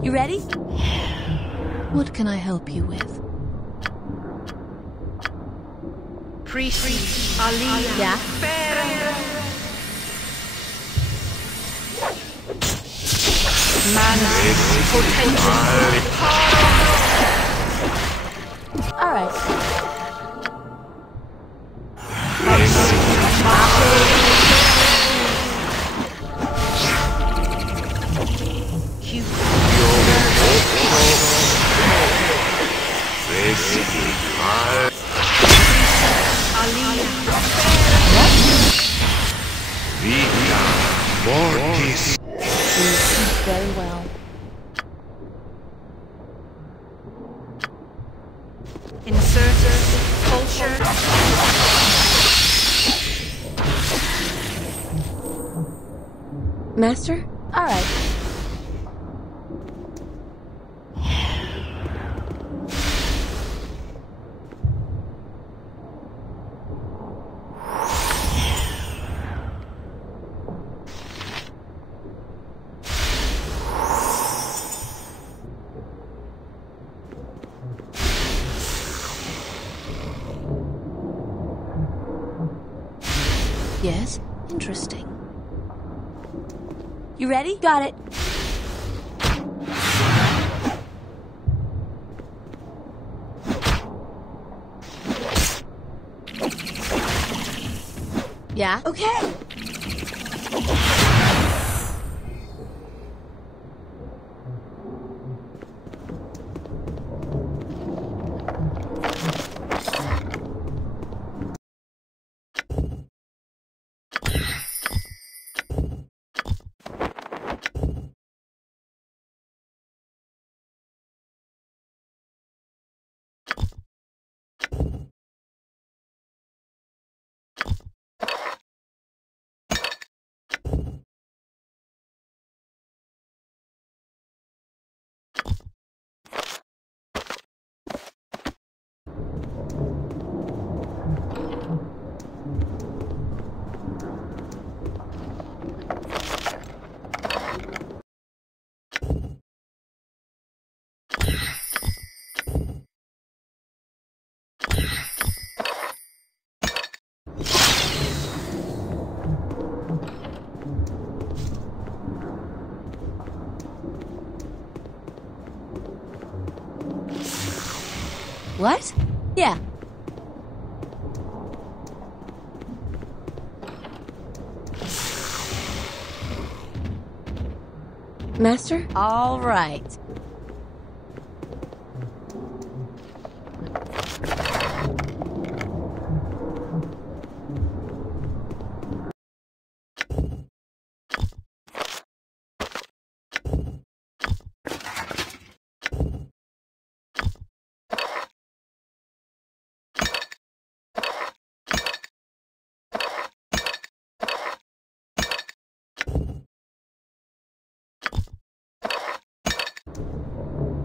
You ready? What can I help you with? Priest Talia. Yeah? Mana potential. All right. Very well. Inserter culture. Master? All right. Yes, interesting. You ready? Got it. Yeah? Okay. What? Yeah. Master? All right.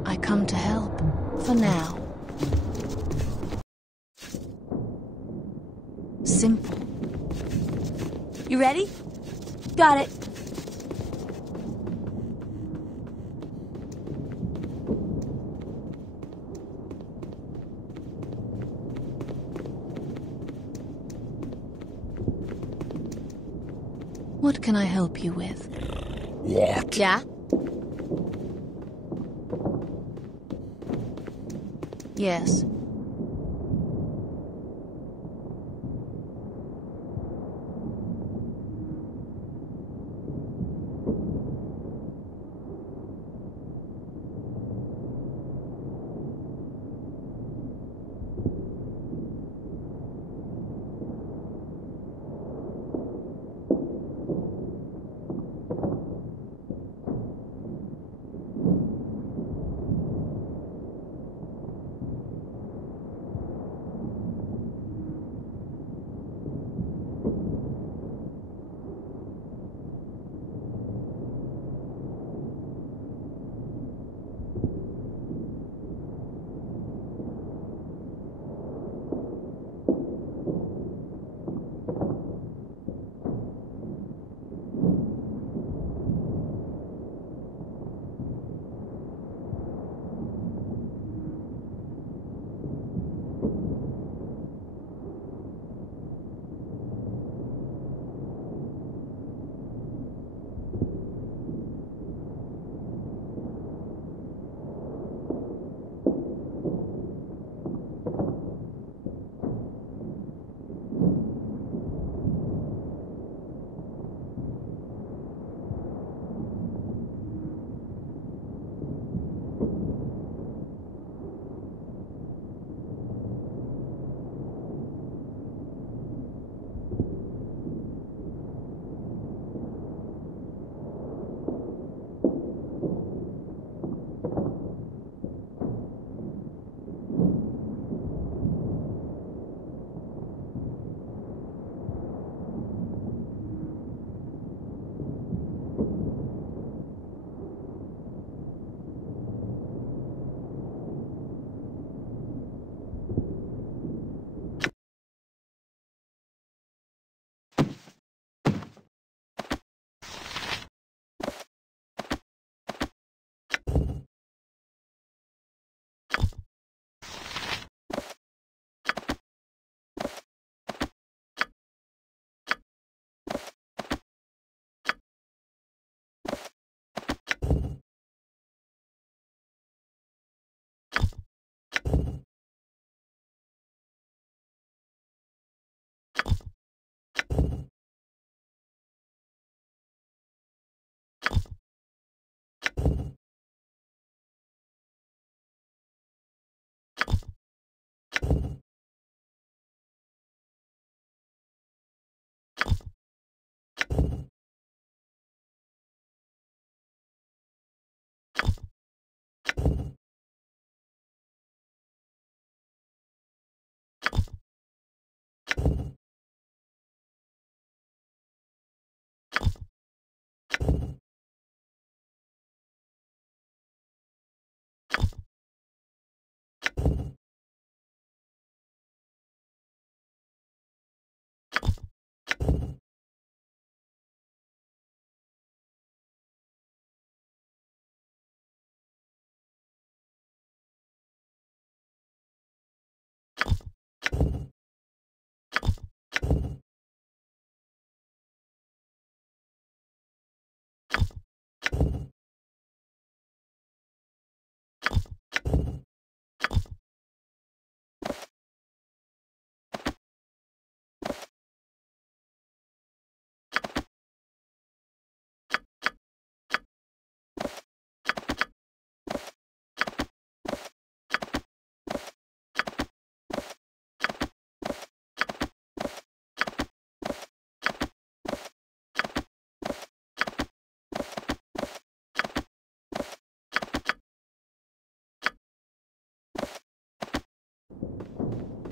I come to help, for now. Simple. You ready? Got it. What can I help you with? What? Yeah? Yes.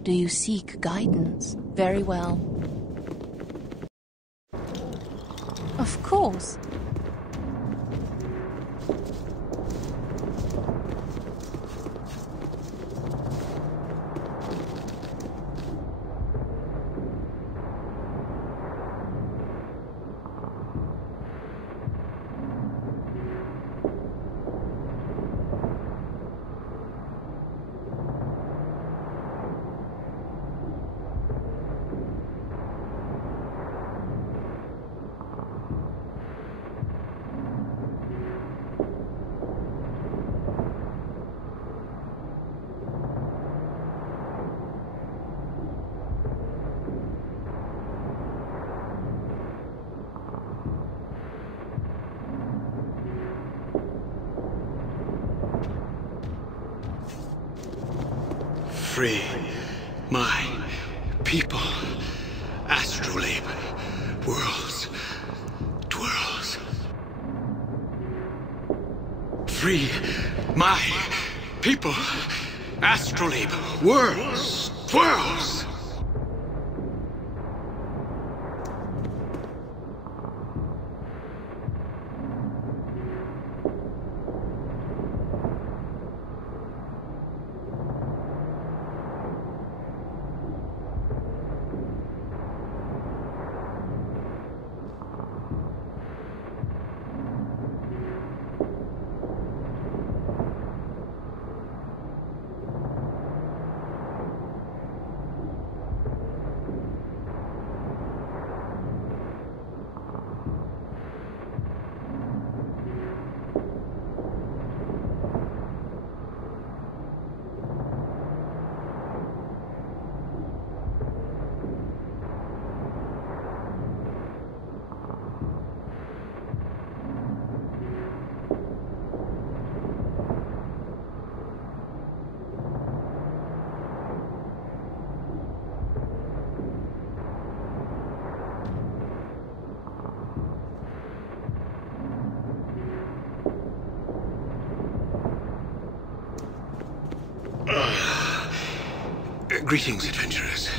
Do you seek guidance? Very well. Of course. Free my people. Astrolabe. Worlds. Twirls. Free my people. Astrolabe. Worlds. Twirls. Greetings, adventurers.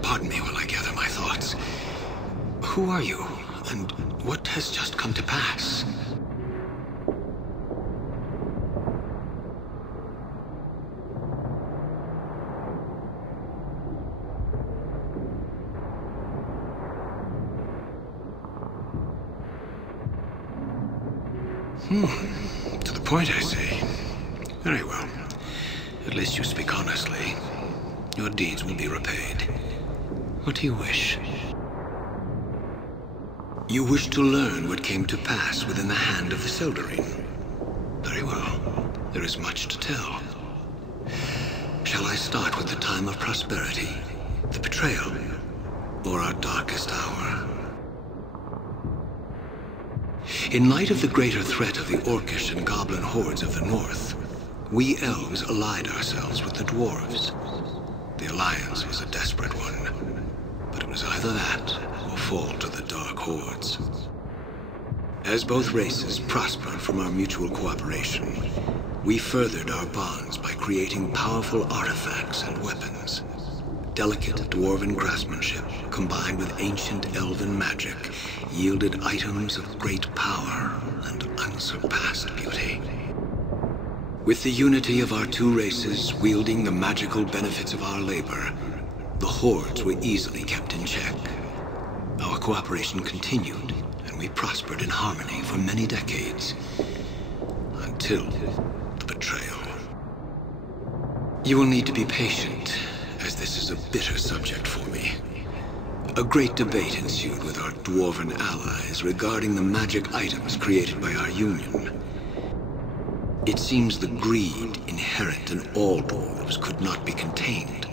Pardon me while I gather my thoughts. Who are you, and what has just come to pass? To the point, I say. Very well. At least you speak honestly. Your deeds will be repaid. What do you wish? You wish to learn what came to pass within the hand of the Seldarine. Very well. There is much to tell. Shall I start with the time of prosperity, the betrayal, or our darkest hour? In light of the greater threat of the Orcish and Goblin hordes of the north, we elves allied ourselves with the dwarves. The alliance was a desperate one, but it was either that or fall to the dark hordes. As both races prospered from our mutual cooperation, we furthered our bonds by creating powerful artifacts and weapons. Delicate dwarven craftsmanship, combined with ancient elven magic, yielded items of great power and unsurpassed beauty. With the unity of our two races wielding the magical benefits of our labor, the hordes were easily kept in check. Our cooperation continued, and we prospered in harmony for many decades. Until the betrayal. You will need to be patient, as this is a bitter subject for me. A great debate ensued with our dwarven allies regarding the magic items created by our union. It seems the greed inherent in all dwarves could not be contained.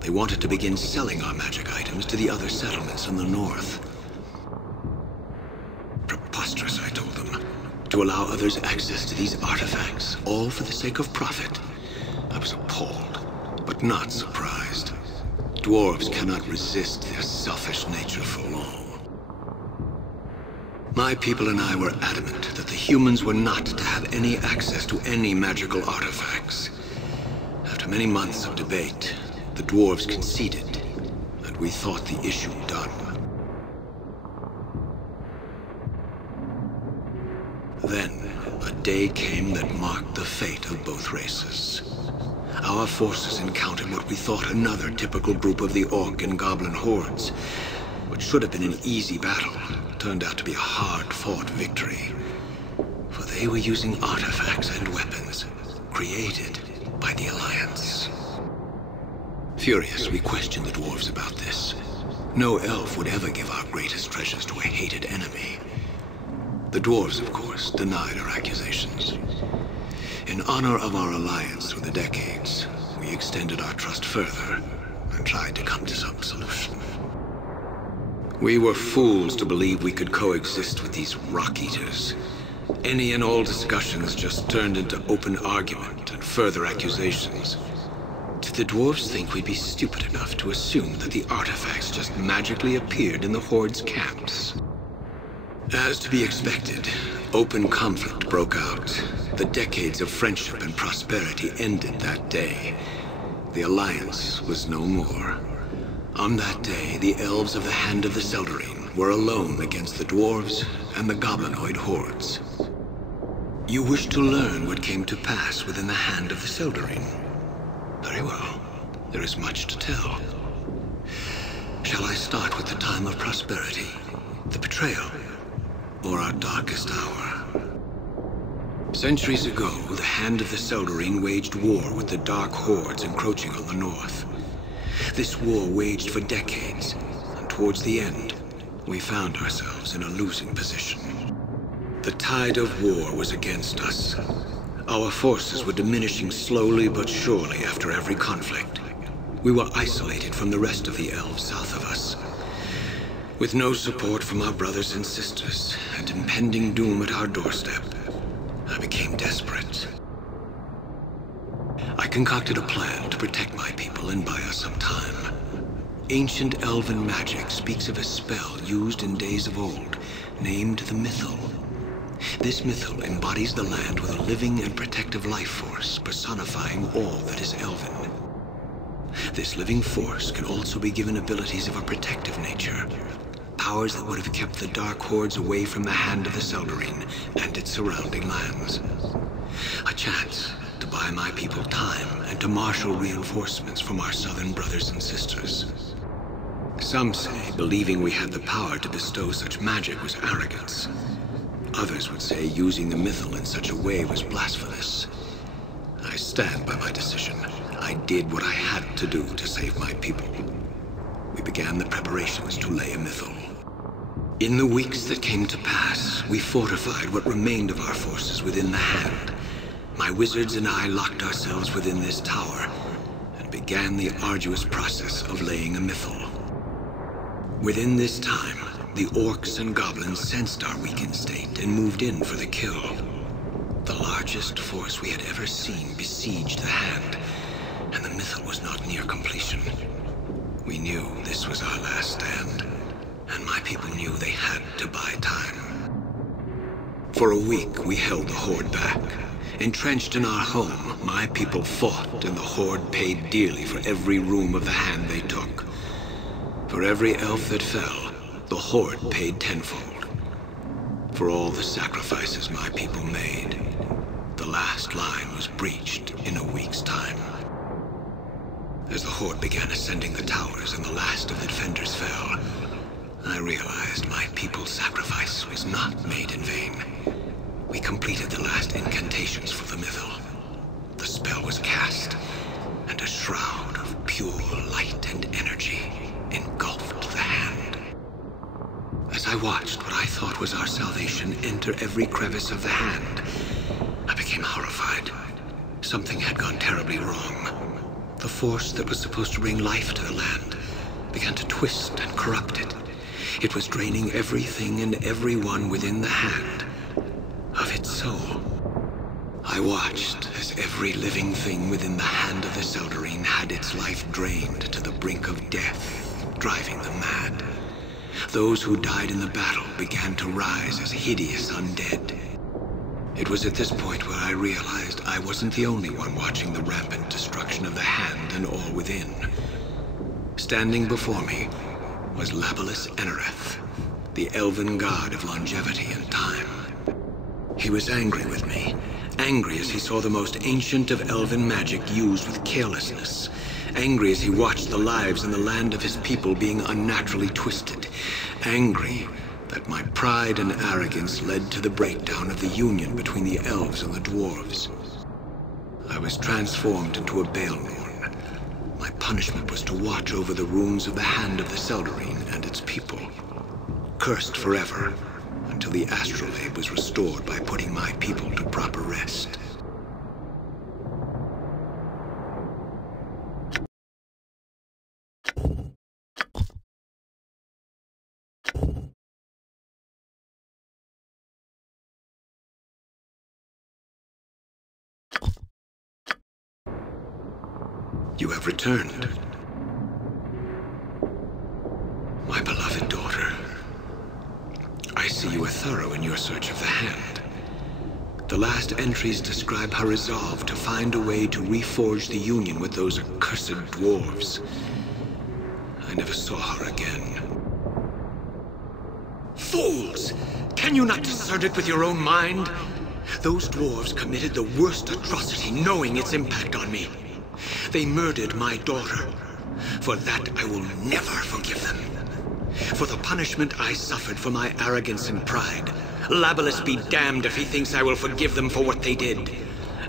They wanted to begin selling our magic items to the other settlements in the north. Preposterous, I told them, to allow others access to these artifacts, all for the sake of profit. I was appalled, but not surprised. Dwarves cannot resist their selfish nature for long. My people and I were adamant that the humans were not to have any access to any magical artifacts. After many months of debate, the dwarves conceded, and we thought the issue done. Then, a day came that marked the fate of both races. Our forces encountered what we thought another typical group of the orc and goblin hordes. What should have been an easy battle turned out to be a hard-fought victory. For they were using artifacts and weapons created by the Alliance. Furious, we questioned the dwarves about this. No elf would ever give our greatest treasures to a hated enemy. The dwarves, of course, denied our accusations. In honor of our alliance through the decades, we extended our trust further and tried to come to some solution. We were fools to believe we could coexist with these rock-eaters. Any and all discussions just turned into open argument and further accusations. Did the dwarves think we'd be stupid enough to assume that the artifacts just magically appeared in the Horde's camps? As to be expected, open conflict broke out. The decades of friendship and prosperity ended that day. The Alliance was no more. On that day, the elves of the Hand of the Seldarine were alone against the dwarves and the goblinoid hordes. You wish to learn what came to pass within the Hand of the Seldarine? Very well. There is much to tell. Shall I start with the time of prosperity, the betrayal, or our darkest hour? Centuries ago, the Hand of the Seldarine waged war with the Dark Hordes encroaching on the north. This war waged for decades, and towards the end, we found ourselves in a losing position. The tide of war was against us. Our forces were diminishing slowly but surely after every conflict. We were isolated from the rest of the elves south of us. With no support from our brothers and sisters, and impending doom at our doorstep, I became desperate. I concocted a plan to protect my people and buy us some time. Ancient elven magic speaks of a spell used in days of old, named the Mythal. This Mythal embodies the land with a living and protective life force, personifying all that is elven. This living force can also be given abilities of a protective nature, powers that would have kept the Dark Hordes away from the Hand of the Seldarine and its surrounding lands. A chance to buy my people time and to marshal reinforcements from our southern brothers and sisters. Some say believing we had the power to bestow such magic was arrogance. Others would say using the Mythal in such a way was blasphemous. I stand by my decision. I did what I had to do to save my people. We began the preparations to lay a Mythal. In the weeks that came to pass, we fortified what remained of our forces within the Hand. My wizards and I locked ourselves within this tower and began the arduous process of laying a Mythal. Within this time, the orcs and goblins sensed our weakened state and moved in for the kill. The largest force we had ever seen besieged the Hand, and the Mythal was not near completion. We knew this was our last stand, and my people knew they had to buy time. For a week, we held the Horde back. Entrenched in our home, my people fought, and the Horde paid dearly for every room of the Hand they took. For every elf that fell, the Horde paid tenfold. For all the sacrifices my people made, the last line was breached in a week's time. As the Horde began ascending the towers and the last of the defenders fell, I realized my people's sacrifice was not made in vain. We completed the last incantations for the Mythal. The spell was cast, and a shroud of pure light and energy engulfed the Hand. As I watched what I thought was our salvation enter every crevice of the Hand, I became horrified. Something had gone terribly wrong. The force that was supposed to bring life to the land began to twist and corrupt it. It was draining everything and everyone within the Hand of its soul. I watched as every living thing within the Hand of the Seldarine had its life drained to the brink of death, driving them mad. Those who died in the battle began to rise as hideous undead. It was at this point where I realized I wasn't the only one watching the rampant destruction of the Hand and all within. Standing before me was Labelas Enereth, the elven god of longevity and time. He was angry with me, angry as he saw the most ancient of elven magic used with carelessness, angry as he watched the lives in the land of his people being unnaturally twisted, angry that my pride and arrogance led to the breakdown of the union between the elves and the dwarves. I was transformed into a Baelmorn. My punishment was to watch over the runes of the Hand of the Seldarine and its people, cursed forever, until the astrolabe was restored by putting my people to proper rest. You have returned. My beloved daughter. I see you are thorough in your search of the Hand. The last entries describe her resolve to find a way to reforge the union with those accursed dwarves. I never saw her again. Fools! Can you not discern it with your own mind? Those dwarves committed the worst atrocity, knowing its impact on me. They murdered my daughter. For that, I will never forgive them. For the punishment I suffered for my arrogance and pride, Labelas be damned if he thinks I will forgive them for what they did.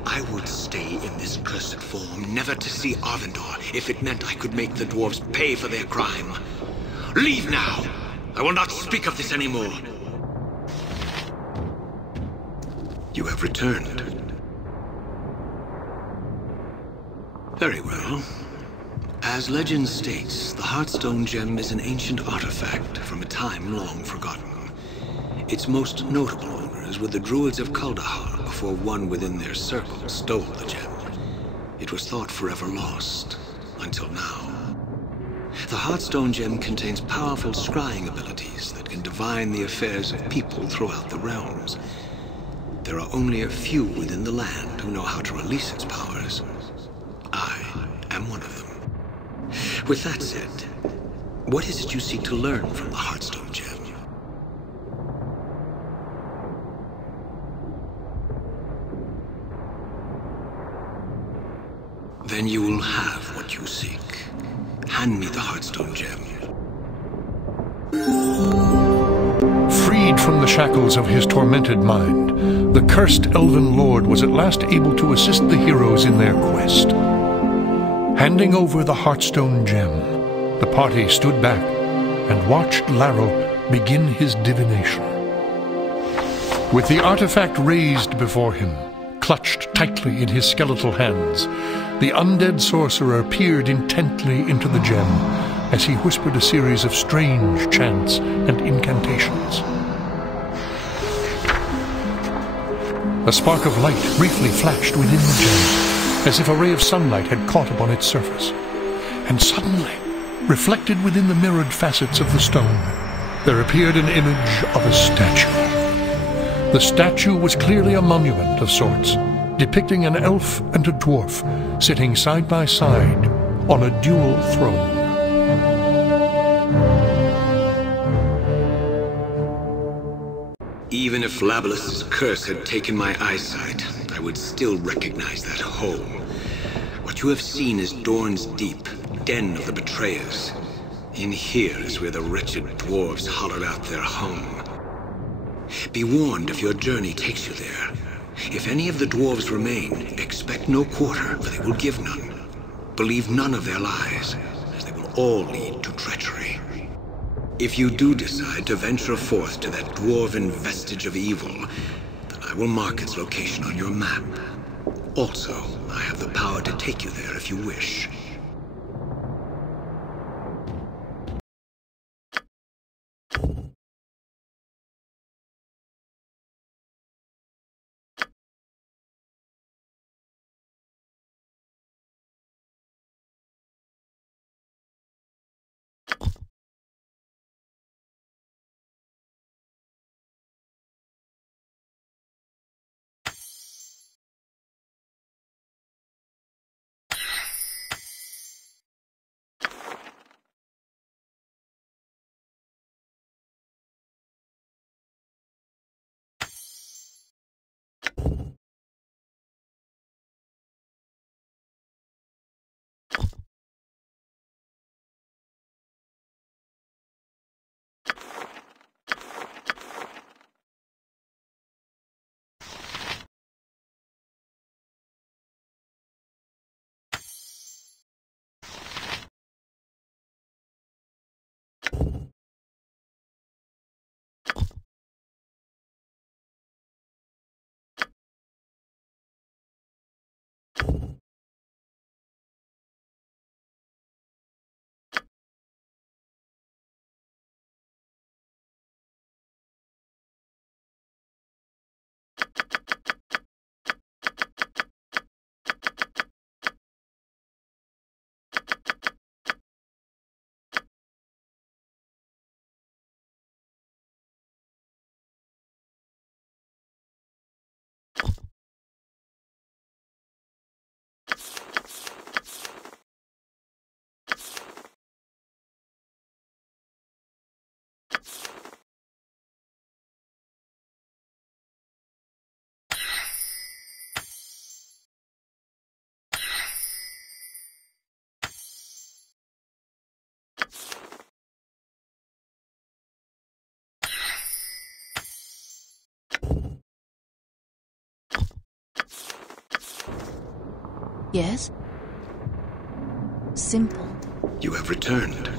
I would stay in this cursed form, never to see Avenger, if it meant I could make the dwarves pay for their crime. Leave now! I will not speak of this anymore. You have returned. Very well. As legend states, the Heartstone Gem is an ancient artifact from a time long forgotten. Its most notable owners were the Druids of Kuldahar before one within their circle stole the gem. It was thought forever lost, until now. The Heartstone Gem contains powerful scrying abilities that can divine the affairs of people throughout the realms. There are only a few within the land who know how to release its powers. I am one of them. With that said, what is it you seek to learn from the Heartstone Gem? Then you will have what you seek. Hand me the Heartstone Gem. Freed from the shackles of his tormented mind, the cursed elven lord was at last able to assist the heroes in their quest. Handing over the Heartstone Gem, the party stood back and watched Larrel begin his divination. With the artifact raised before him, clutched tightly in his skeletal hands, the undead sorcerer peered intently into the gem as he whispered a series of strange chants and incantations. A spark of light briefly flashed within the gem, as if a ray of sunlight had caught upon its surface. And suddenly, reflected within the mirrored facets of the stone, there appeared an image of a statue. The statue was clearly a monument of sorts, depicting an elf and a dwarf sitting side by side on a dual throne. Even if Labelas' curse had taken my eyesight, I would still recognize that home. What you have seen is Dorne's Deep, den of the betrayers. In here is where the wretched dwarves hollowed out their home. Be warned if your journey takes you there. If any of the dwarves remain, expect no quarter, for they will give none. Believe none of their lies, as they will all lead to treachery. If you do decide to venture forth to that dwarven vestige of evil, then I will mark its location on your map. Also, I have the power to take you there if you wish. Yes? Simple. You have returned.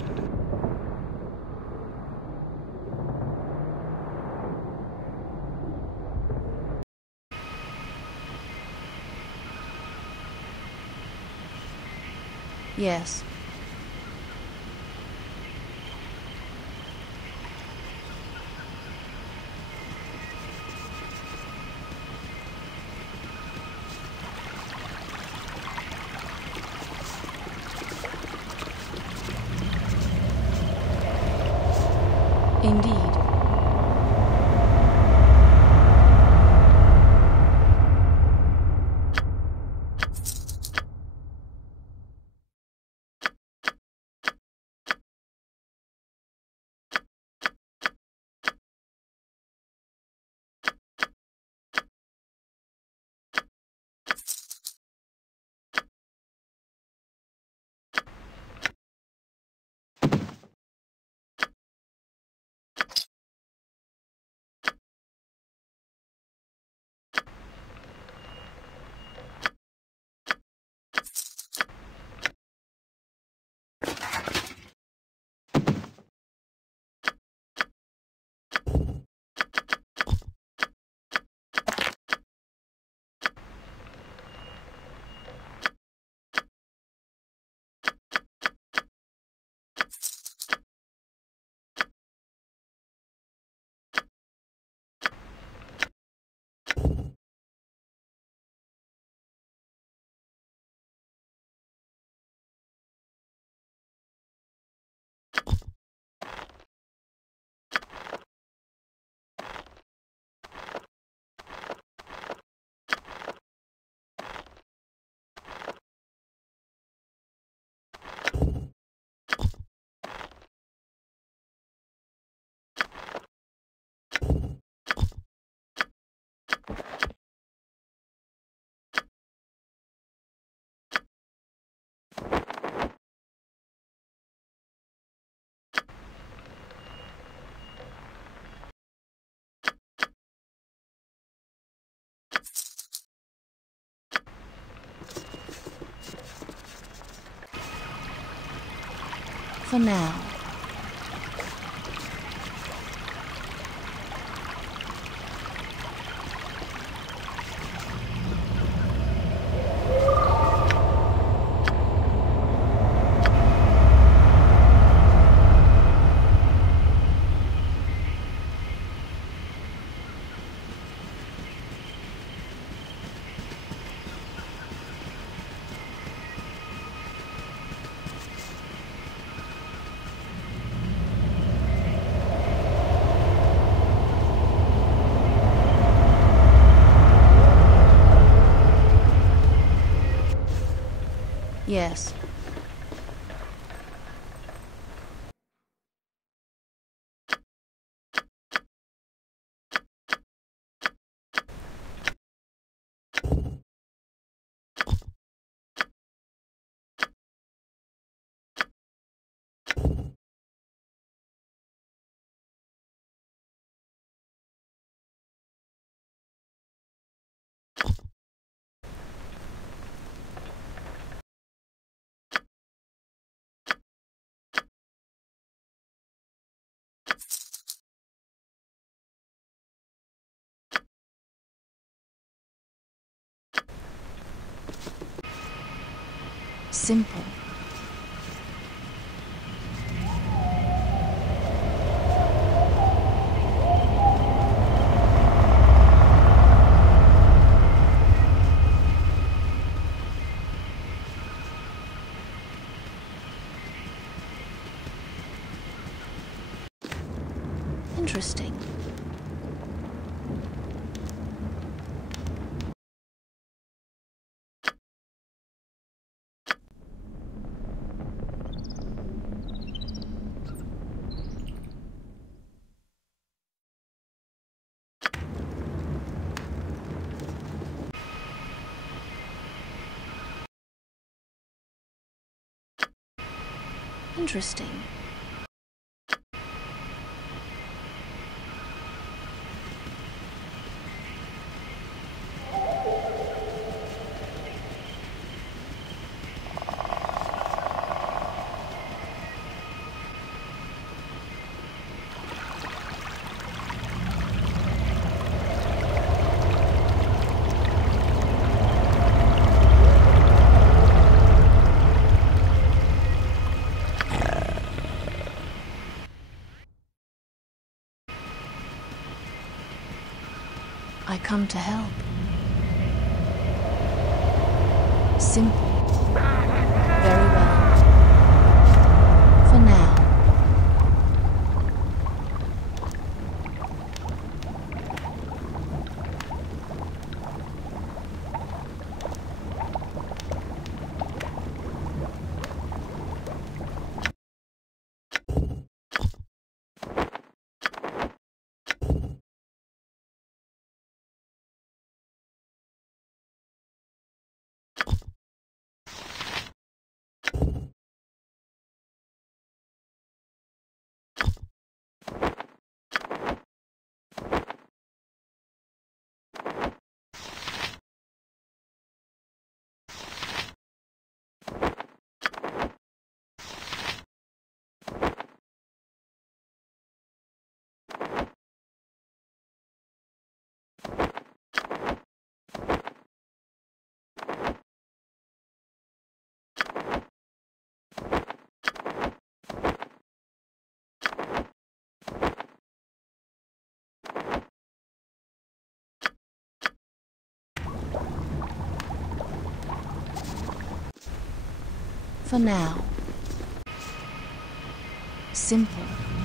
Yes. Indeed. For now. Yes. Simple. Interesting. Interesting. come to help. Simple. Very well. For now. For now. Simple.